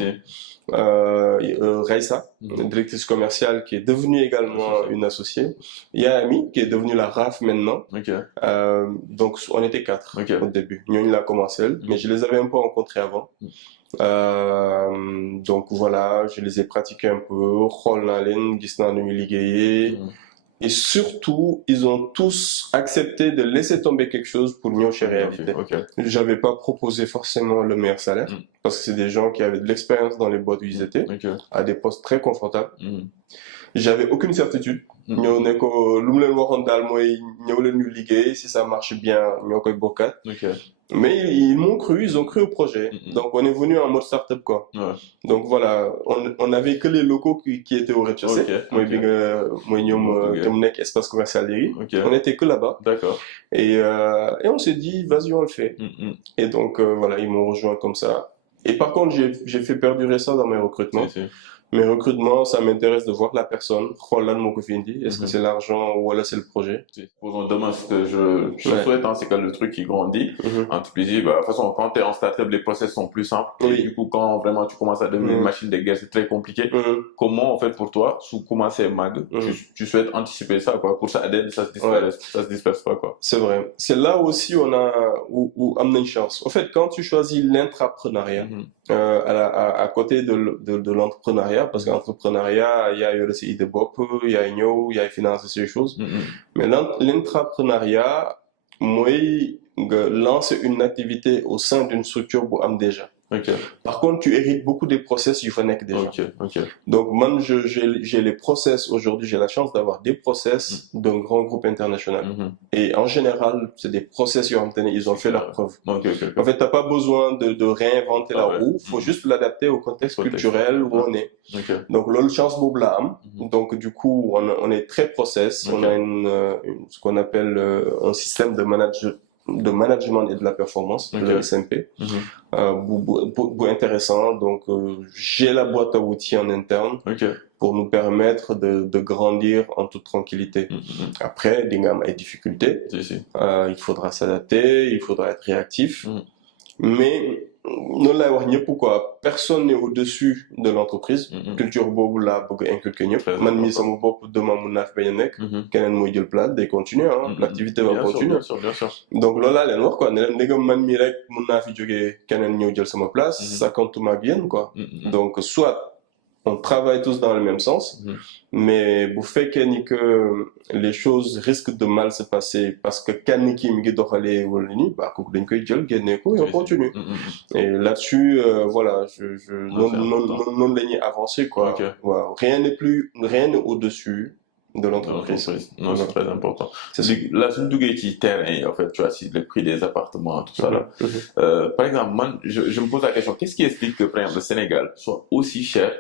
Raissa, directrice commerciale, qui est devenue également une associée. Yami, qui est devenue la RAF maintenant. Donc, on était 4 au début. Nous, il a commencé, mais je les avais un peu rencontrés avant. Donc voilà, je les ai pratiqués un peu. Et surtout, ils ont tous accepté de laisser tomber quelque chose pour nous chez Réalité. J'avais pas proposé forcément le meilleur salaire, parce que c'est des gens qui avaient de l'expérience dans les boîtes où ils étaient, à des postes très confortables. J'avais aucune certitude. Si ça marche bien, mais ils m'ont cru, ils ont cru au projet. Donc on est venu en mode startup, quoi. Donc voilà, on n'avait que les locaux qui étaient au rez-de-chaussée. Espace commercial. On était que là-bas. Et on s'est dit, vas-y, on le fait. Et donc voilà, ils m'ont rejoint comme ça. Et par contre, j'ai fait perdurer ça dans mes recrutements. Mes recrutements, ça m'intéresse de voir la personne. Est-ce que c'est l'argent ou alors c'est le projet? Posons demain ce que je souhaite, c'est que le truc qui grandit. Entreprise, de toute façon, quand tu es en startup, les process sont plus simples. Et du coup, quand vraiment tu commences à devenir une machine de guerre, c'est très compliqué. Comment, en fait, pour toi, sous commencer mag, tu souhaites anticiper ça, quoi? Pour ça, ça se disperse pas, quoi. C'est vrai. C'est là aussi où on a une chance. En fait, quand tu choisis l'intrapreneuriat, à côté de l'entrepreneuriat, parce qu'entrepreneuriat, il y a le CID BOP, il y a INO, il y a finance, ces choses. Mais l'intrapreneuriat, moi, lancer une activité au sein d'une structure pour am déjà. Par contre, tu hérites beaucoup des process du FANEC déjà. Donc, moi, j'ai les process aujourd'hui, j'ai la chance d'avoir des process d'un grand groupe international. Et en général, c'est des process, ils ont fait leur preuve. En fait, t'as pas besoin de réinventer la roue, faut juste l'adapter au contexte culturel où on est. Donc, là, le chance là. Donc, du coup, on est très process. On a ce qu'on appelle un système de management et de la performance, le SMP, intéressant. Donc, j'ai la boîte à outils en interne pour nous permettre de grandir en toute tranquillité. Après, il y a des difficultés. Il faudra s'adapter, il faudra être réactif. Mais non la wax ñëpp quoi, personne n'est au-dessus de l'entreprise. Culture boobu laa bëgg inculquer ñëpp. Man mii sama bopp demain mun naa fi bañ a nekk. Keneen mooy jël place day continuer l'activité va continuer. Bien sûr. Donc loolu laa leen wax quoi, ne leen ndegam man mii rek mun naa fi jógee keneen ñëw jël sama place. Ça compte ma bien quoi. Donc soit on travaille tous dans le même sens, mais vous faites que les choses risquent de mal se passer parce que kenn ki mi ngi doxalee wala ni bah kooku dañ koy jël génne ko et on continue. Et là-dessus voilà, non la ñuy avancer quoi. Wow. Rien n'est au-dessus de l'entreprise. Non, c'est très important. Là, c'est une qui terrain, en fait, tu vois, si le prix des appartements, tout ça là. Par exemple, moi, je me pose la question, qu'est-ce qui explique que, par exemple, le Sénégal soit aussi cher,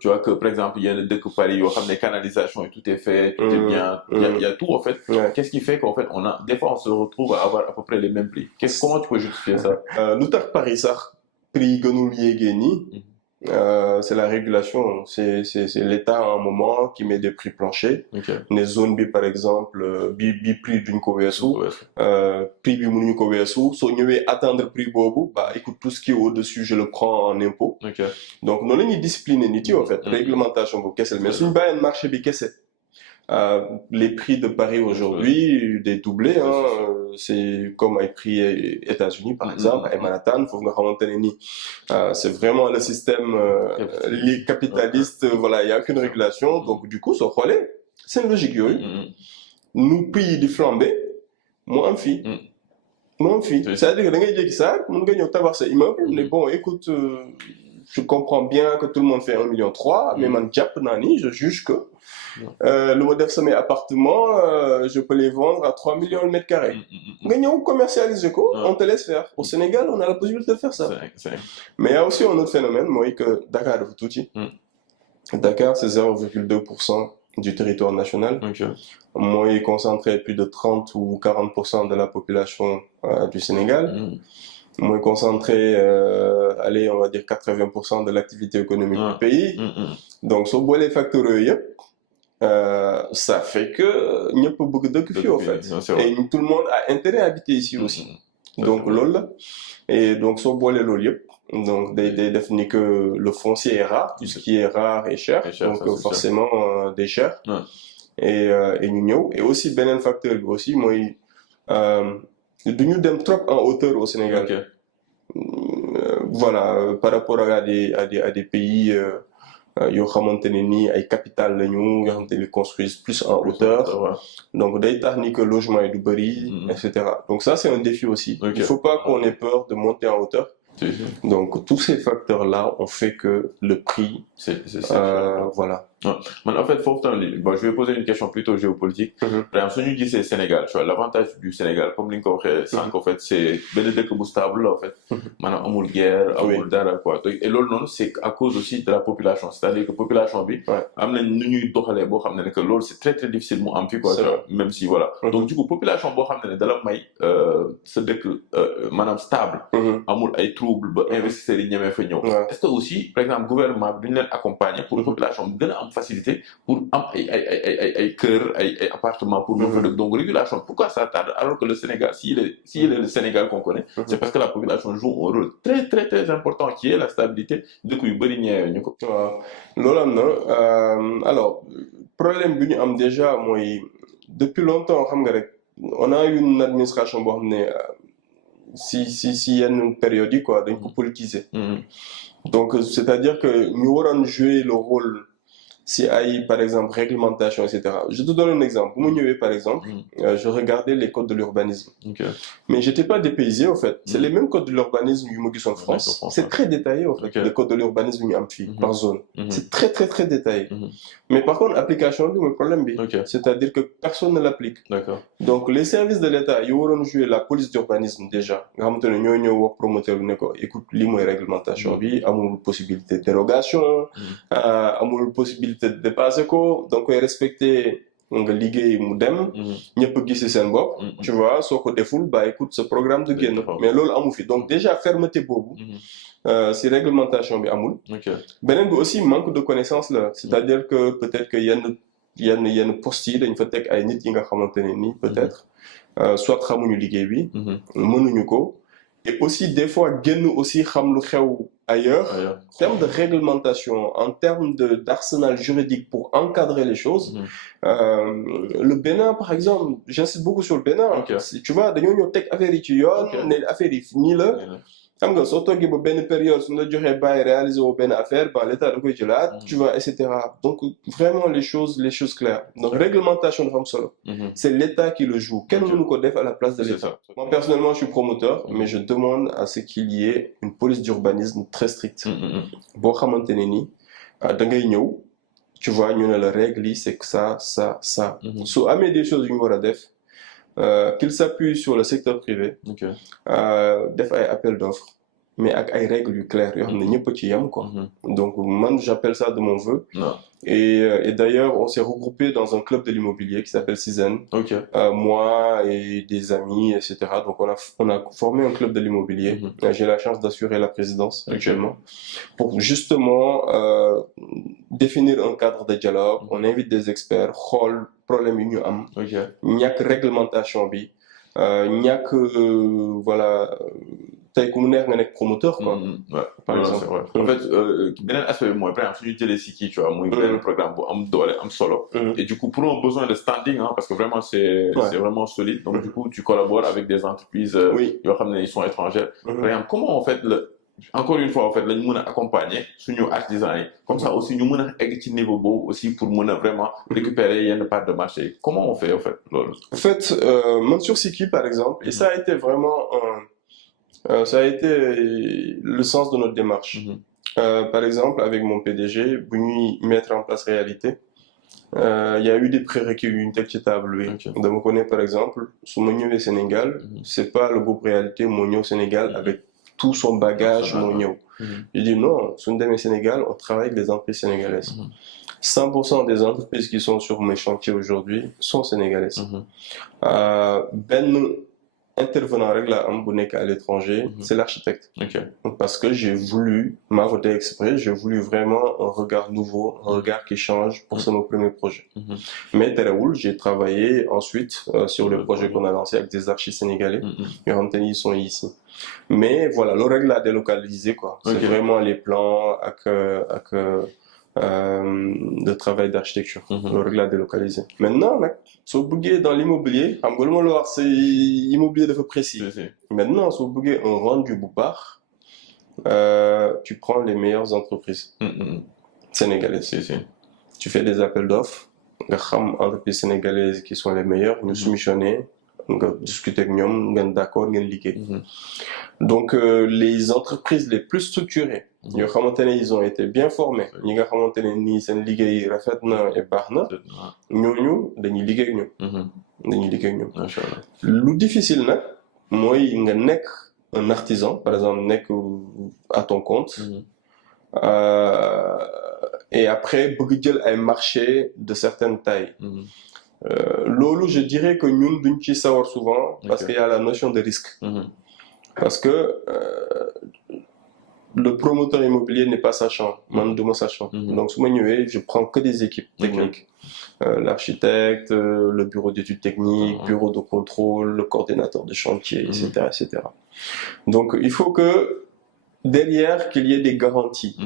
tu vois, que, par exemple, il y a le découp Paris, il y a des canalisations et tout est fait, tout est bien, il y a tout, en fait. Qu'est-ce qui fait qu'en fait, des fois, on se retrouve à avoir à peu près les mêmes prix? Comment tu peux justifier ça? Nous, Paris, ça, prix Gonoulier Guéni. C'est la régulation, c'est l'État à un moment qui met des prix planchers. Les zones B par exemple, bi prix d'une KVSU, prix bi mënuñu KVSU, so ñëwee atteindre prix boobu, bah écoute, tout ce qui est au-dessus, je le prends en impôt. Donc non la ñuy discipliner nit yi en fait, réglementation bu kese mais suñu bàyyeen marché bi kese. les prix de Paris aujourd'hui, des doublés, hein, c'est comme les prix États-Unis par exemple, à Manhattan, faut c'est vraiment le système les capitalistes, voilà, il n'y a aucune régulation, donc du coup, c'est une logique, nous prix de flambé, moi en fille. Moi en fille. C'est-à-dire que dans les ça, mon gars, tabac c'est immeuble, mais bon, écoute, je comprends bien que tout le monde fait 1,3 million, mais man diap nani, je juge que le modèle de mes appartements, je peux les vendre à 3 millions le mètre carré. Gagnons, commercialise quoi, on te laisse faire. Au Sénégal, on a la possibilité de faire ça. Mais il y a aussi un autre phénomène, moi, que Dakar de Foututi. Dakar, c'est 0,2% du territoire national. Moi, il concentrait plus de 30 ou 40% de la population du Sénégal. Moi, concentré, allez, on va dire 80% de l'activité économique du pays. Donc, sur les facteurs, ça fait que il n'y a pas beaucoup de conflits, en fait. Et tout le monde a intérêt à habiter ici aussi. Donc, lol. Et donc, sur les lols, donc, des définit que le foncier est rare, tout ce qui est rare est cher. Donc, forcément, des chers. Et nous, et aussi, un facteur, aussi, moi, nous dem trop en hauteur au Sénégal. Voilà, par rapport à des pays yoo xamante ne nii ay capitales lañu nga xamante ne construisent plus en hauteur. Donc day tax ni que logement yi du bëri, etc. Donc ça c'est un défi aussi. Il faut pas qu'on ait peur de monter en hauteur. Donc tous ces facteurs là ont fait que le prix voilà. Mais en fait, bon, je vais poser une question plutôt géopolitique. Par exemple, si nous disons Sénégal, tu vois, l'avantage du Sénégal, comme l'inco en fait, c'est ben stable, en fait. Maintenant, amul guerre, amul dara, quoi. Et l'autre, non, c'est à cause aussi de la population. C'est-à-dire que la population, que l'autre, c'est très, très difficile, en fait, quoi, même si, voilà. Donc, du coup, population, de la maille, c'est madame stable, amul ay trouble, investisseurs, est-ce que aussi, par exemple, le gouvernement, d'une accompagne pour la population, facilité pour ay cœur, ay appartements pour donc régulation. Pourquoi ça tarde alors que le Sénégal, s'il est le Sénégal qu'on connaît, c'est parce que la population joue un rôle très très très important qui est la stabilité de kuy bari ñëw ñu ko. Alors problème bi ñu am déjà mooy depuis longtemps xam nga rek on a eu une administration boo xam ne si yenn période yi quoi dañ ko politiser. Donc c'est-à-dire que ñu waroon jouer le rôle si aille par exemple réglementation, etc. Je te donne un exemple. Par exemple, je regardais les codes de l'urbanisme. Mais j'étais pas dépaysé en fait. C'est les mêmes codes de l'urbanisme qui sont en France. C'est très détaillé en fait. Les codes de l'urbanisme par zone. C'est très très très détaillé. Mais par contre, l'application du problème, c'est-à-dire que personne ne l'applique. Donc les services de l'État, ils auront joué la police d'urbanisme déjà. Promoteur écoute, l'immobilier réglementation, amul possibilité de dérogation, amul possibilité de dépasser quoi, donc respecter nga liggéey mu dem ñëpp gis seen bopp tu vois soo ko deful bah écoute ce programme de génn mais loolu amu fi donc déjà fermeté boobu si réglementation bi amul beneen bi aussi manque de connaissance là c'est-à-dire que peut-être que yenn postes yi dañ fa teg ay nit yi nga xamante ne nii peut-être soit xamuñu liggéey bi mënuñu ko et aussi des fois génn aussi xam lu xew ailleurs, en termes de réglementation, en termes d'arsenal juridique pour encadrer les choses, le Bénin, par exemple, j'insiste beaucoup sur le Bénin. Tu vois, d'ailleurs, nous tech affaire affaire fini là. Xam nga soo toogee ba benn période su la joxee bàyyi réaliser wu benn affaire bah l'état da koy jëlaat tu vois etc. Donc vraiment les choses claires. Donc réglementation dafa am solo. C'est l'état qui le joue. Kenn mënu ko def à la place de l'état. Moi personnellement je suis promoteur mais je demande à ce qu'il y ait une police d'urbanisme très stricte. Boo xamante ne ni da ngay ñëw tu vois ñu ne la règle yi c'est que ça. Su amee des choses yu ñu war a def. Qu'il s'appuie sur le secteur privé, def ay appel d'offres, mais avec des règles claires, quoi. Donc, moi, j'appelle ça de mon vœu. Et d'ailleurs, on s'est regroupé dans un club de l'immobilier qui s'appelle Cizen. Moi et des amis, etc. Donc, on a formé un club de l'immobilier. J'ai la chance d'assurer la présidence actuellement. Pour justement définir un cadre de dialogue. On invite des experts, problème yu ñu am ñàkk réglementation bi ñàkk voilà tey ku mu neex nga nekk promoteur quoi. Ouais, par voilà, exemple. c'est vrai. En fait beneen aspect bi mooy par exemple suñu jëlee si kii tu vois muy benn programme bu am doole am solo. Et du coup pour un besoin de standing hein, parce que vraiment c'est vraiment solide donc du coup tu collabores avec des entreprises yoo xam ne ils sont étrangères. Par exemple comment en fait encore une fois en fait lañu mën a accompagner suñu artisans yi comme ça aussi ñu mën a egg ci niveau boobu aussi pour mën a vraiment récupérer yenn part de marché comment on fait en fait loolu. En fait man sur Siki par exemple et ça a été vraiment ça a été le sens de notre démarche. Par exemple avec mon PDG bu ñuy mettre en place réalité il y a eu des prérequis yu ñu teg ci table bi. dama ko ne par exemple su ma ñëwee Sénégal c'est pas le groupe réalité moo ñëw Sénégal avec tout son bagage moo ñëw. Je dis non suñu demee Sénégal on travaille avec les entreprises sénégalaises. 100% des entreprises qui sont sur mes chantiers aujourd'hui sont sénégalaises. Ben intervenant rek la am bu nekk à l'étranger c'est l'architecte. Parce que j'ai voulu ma voté exprès j'ai voulu vraiment un regard nouveau un regard qui change pour ce mon premier projet. Mais terewul j'ai travaillé ensuite sur le projet qu'on a lancé avec des archis sénégalais yoo xamante ni ils sont ici. Mais voilà le règle à délocaliser quoi. C'est vraiment les plans ak de travail d'architecture. Le règle à délocaliser. Maintenant nag soo bëggee dans l'immobilier xam nga lu ma la wax c'est immobilier dafa précis. Maintenant soo bëggee un rendu bu baax tu prends les meilleures entreprises sénégalaises. Tu fais des appels d'offres nga xam entreprises sénégalaises qui sont les meilleures ñu soumissionner nga discuter ak ñoom ngeen d'accord ngeen liggéey. Donc les entreprises les plus structurées yoo xamante ne ils ont été bien formés ñi nga xamante ne nii seen liggéey rafet na et baax na ñooñu dañuy liggéey ak ñoom. dañuy liggéey ak ñoom. Macha Allah. Lu difficile nag mooy nga nekk un artisan par exemple nekk à ton compte. Et après bëgg jël ay marché de certaines tailles. Loolu je dirais que ñun duñ ci sawar souvent parce qu'il y a la notion de risque. Parce que le promoteur immobilier n'est pas sachant man duma sachant. Donc su ma ñëwee je prends que des équipes techniques. L'architecte le bureau d'études techniques bureau de contrôle le coordinateur de chantier etc. Donc il faut que derrière qu'il y ait des garanties.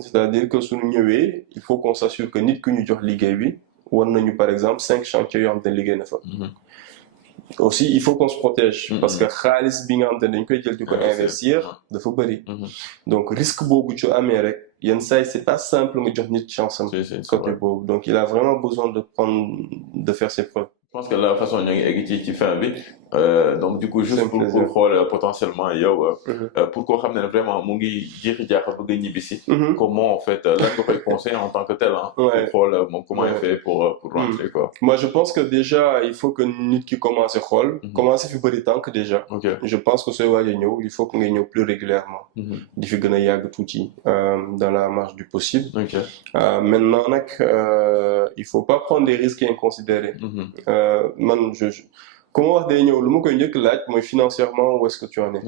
C'est-à-dire que su ñu ñëwee il faut qu'on s'assure que nit ku ñu jox liggéey bi war nañu par exemple 5 chantiers yoo xam te ne liggéey na fa. Aussi il faut qu'on se protège parce que xaalis bi nga xam te ne dañ koy jël di ko investir dafa bëri. Donc risque boobu ci amee rek yenn saa yi c'est pas simple nga jox nit chance am côté boobu donc il a vraiment besoin de faire ses preuves. Je pense que la façon ñoo ngi egg ci fin bi donc du coup juste pour xool potentiellement yow pour koo xam ne vraiment mu ngi jeexi jaaxa bëgg a ñibbisi comment en fait lan nga koy conseiller en tant que tel pour xool moom comment il fait pour rentrer quoi. Moi je pense que déjà il faut que nit ki commencer xool commencer fi bëri tànk déjà. Je pense que sooy waaj a ñëw il faut que ngay ñëw plus régulièrement di fi gën a yàgg tuuti dans la marge du possible. Maintenant nag il faut pas prendre des risques inconsidérés. Man comment wax day ñëw lu ma koy njëkk laaj mooy financièrement où est-ce que tu en es.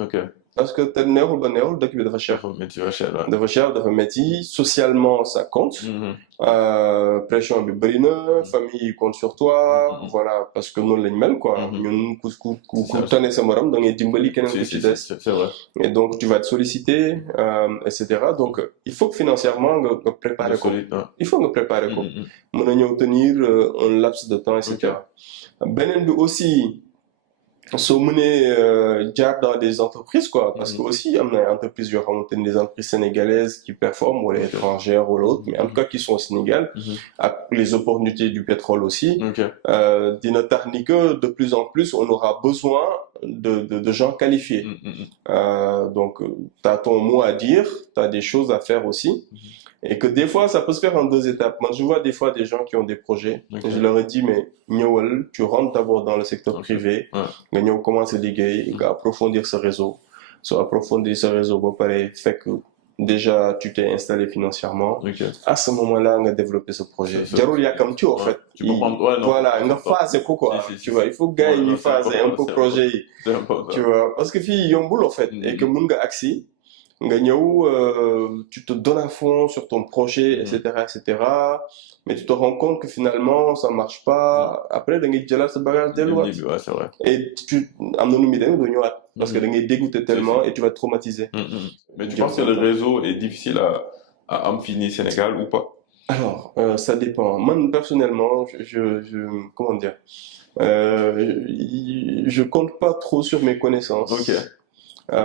Parce que te neexul ba neexul dëkk bi dafa cher. dafa cher dafa métti socialement ça compte. Pression bi bëri na famille compte sur toi. Voilà parce que noonu lañ mel quoi. ñun ku tane sa morom da ngay dimbali keneen ku ci des. C'est vrai. Et donc tu vas être sollicité etc. Donc il faut que financièrement nga préparer ko. Il faut nga préparer ko. mën a ñëw tenir un laps de temps etc. beneen bi aussi soo mënee jaar dans des entreprises quoi parce que aussi am na entreprises yoo xamante ni des entreprises sénégalaises qui performent wala étrangères wala autres mais en tout cas qui sont au Sénégal ak les opportunités du pétrole aussi dina tax ni que de plus en plus on aura besoin de gens qualifiés donc t'as ton mot à dire t'as des choses à faire aussi et que des fois ça peut se faire en 2 étapes. Moi je vois des fois des gens qui ont des projets et je leur ai dit mais ñëwal tu rentres d'abord dans le secteur privé nga ñëw commencer liggéey nga approfondir ce réseau soo approfondir ce réseau ba pare fekk déjà tu t'es installé financièrement à ce moment-là nga développer ce projet jarul yàkkamti en fait voilà nga phaser ko quoi tu vois il faut gars yi ñu phaser un peu projet yi tu vois parce que fii yombul en fait et que mën nga agsi nga ñëw tu te donnes à fond sur ton projet etc mais tu te rends compte que finalement ça marche pas après da ngay jëlaat sa bagage delluwaat et tu am na nu muy demee doo ñëwaat parce que da ngay dégoûter tellement et tu vas te traumatiser. Mais tu penses que le réseau est difficile à am fii nii Sénégal ou pas? Alors, ça dépend. Moi, personnellement, comment dire, je compte pas trop sur mes connaissances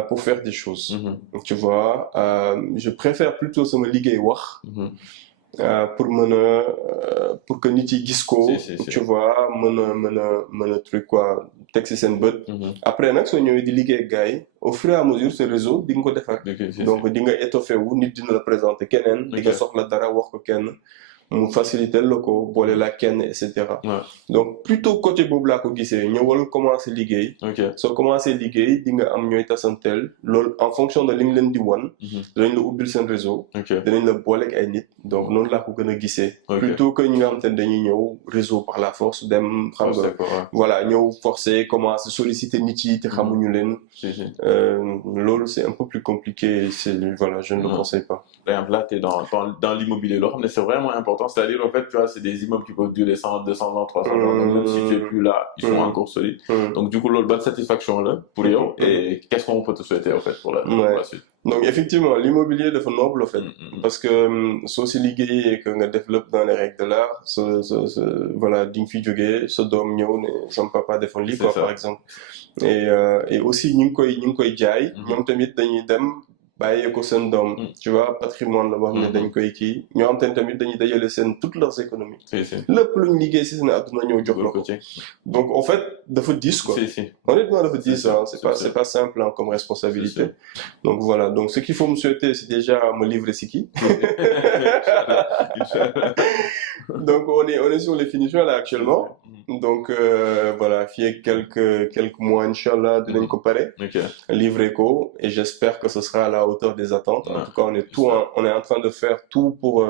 pour faire des choses. Tu vois, je préfère plutôt sama liggéey wax. Pour que nit yi gis ko, tu vois, mën a truc quoi, teg ci seen bët. Après nag soo ñëwee di liggéey ak gars yi, au fur et à mesure ce réseau di nga ko defar. Donc di nga étoffé wu, nit dina la présenter keneen, di nga soxla dara wax ko kenn, mu faciliter la ko, boole la kenn, et cetera. Donc plutôt côté boobu laa ko gisee, ñëwal commencer liggéey. Soo commencer liggéey di nga am ñooy tasantel, loolu en fonction de li nga leen di wan, dinañ la ubbil seen réseau, dinañ la booleeg ay nit. Donc noonu laa ko gën a gisee. Plutôt que ñi nga xam te ne dañuy ñëw réseau par la force dem xam nga voilà ñëw forcer commencer solliciter nit yi te xamuñu leen. Loolu c'est un peu plus compliqué, voilà, je ne le conseille pas. Par exemple, là, tu es dans l'immobilier. C'est vraiment important. C'est-à-dire, en fait, tu vois, c'est des immeubles qui peuvent durer 100, 200 ans, 300 ans. Même si tu n'es plus là, ils sont encore solides. Donc, du coup, l'autre bonne satisfaction là pour eux. Et qu'est-ce qu'on peut te souhaiter, en fait, pour la suite? Donc, effectivement, l'immobilier est noble, en fait. Parce que, si c'est lié et que on développe dans les règles de l'art, voilà, d'une fille jogée, ce dom nyo, son papa défend lui, quoi, par exemple. Et aussi, nous koy jaay, ñom tamit dañuy dem bàyyee ko seen doom, tu vois, patrimoine la boo xam ne dañ koy kii, ñoo xam te ne tamit dañuy dajale seen toutes leurs économies. Lépp luñ liggéey si seen àdduna ñëw jox la ko. Donc en fait dafa diis quoi. Honnêtement dafa diis, hein, c'est pas simple hein, comme responsabilité. Donc voilà, donc ce qu'il faut me souhaiter c'est déjà me livrer Siki. Donc on est sur les finitions là actuellement. Donc voilà, fii quelques mois inchallah dinañ ko pare, livrer ko, et j'espère que ce sera à la hauteur des attentes. En tout cas, on est en train de faire tout pour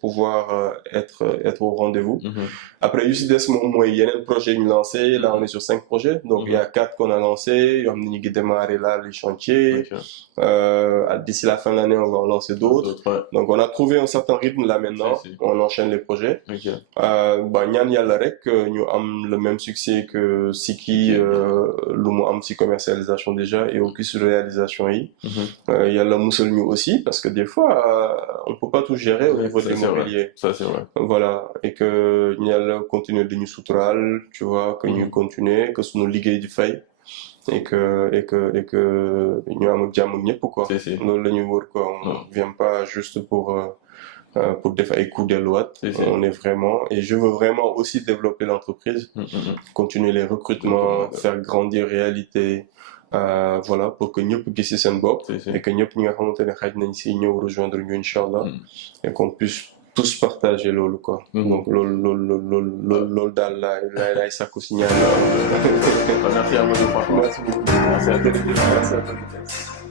pouvoir être au rendez-vous. Après yu si des moom mooy yeneen projet ñu lancé, là on est sur 5 projets, donc il y a 4 qu'on a lancé, yoo xam ne ñu ngi démarrer là les chantiers. D'ici la fin de l'année on va en lancer d'autres. Donc on a trouvé un certain rythme là maintenant, on enchaîne les projets. Bah ñaan yàlla rek ñu am le même succès que Siki, lu mu am ci commercialisation déjà, et aussi sur réalisation yi. Yàlla musal ñu aussi, parce que des fois on peut pas tout gérer au niveau de l'immobilier. Ça c'est vrai. Voilà, et que yàlla continuer de ñu suturaal, tu vois, que ñu continuer, que sunu liggéey di fay. Et que ñu am ak jàmm ak ñëpp quoi. Loolu la ñu wër quoi. On vient pas juste pour def ay coups delluwaat. On est vraiment, et je veux vraiment aussi développer l'entreprise, continuer les recrutements, faire grandir réalité, voilà, pour que ñëpp gis ci seen bopp, et que ñëpp ñi nga xamante ne xaj nañ ci ñëw rejoindre ñu inchallah, et qu'on puisse tous partager loolu quoi. Donc loolu daal laay sàkku ci ñaan. Merci à vous. Merci beaucoup. Merci à toi.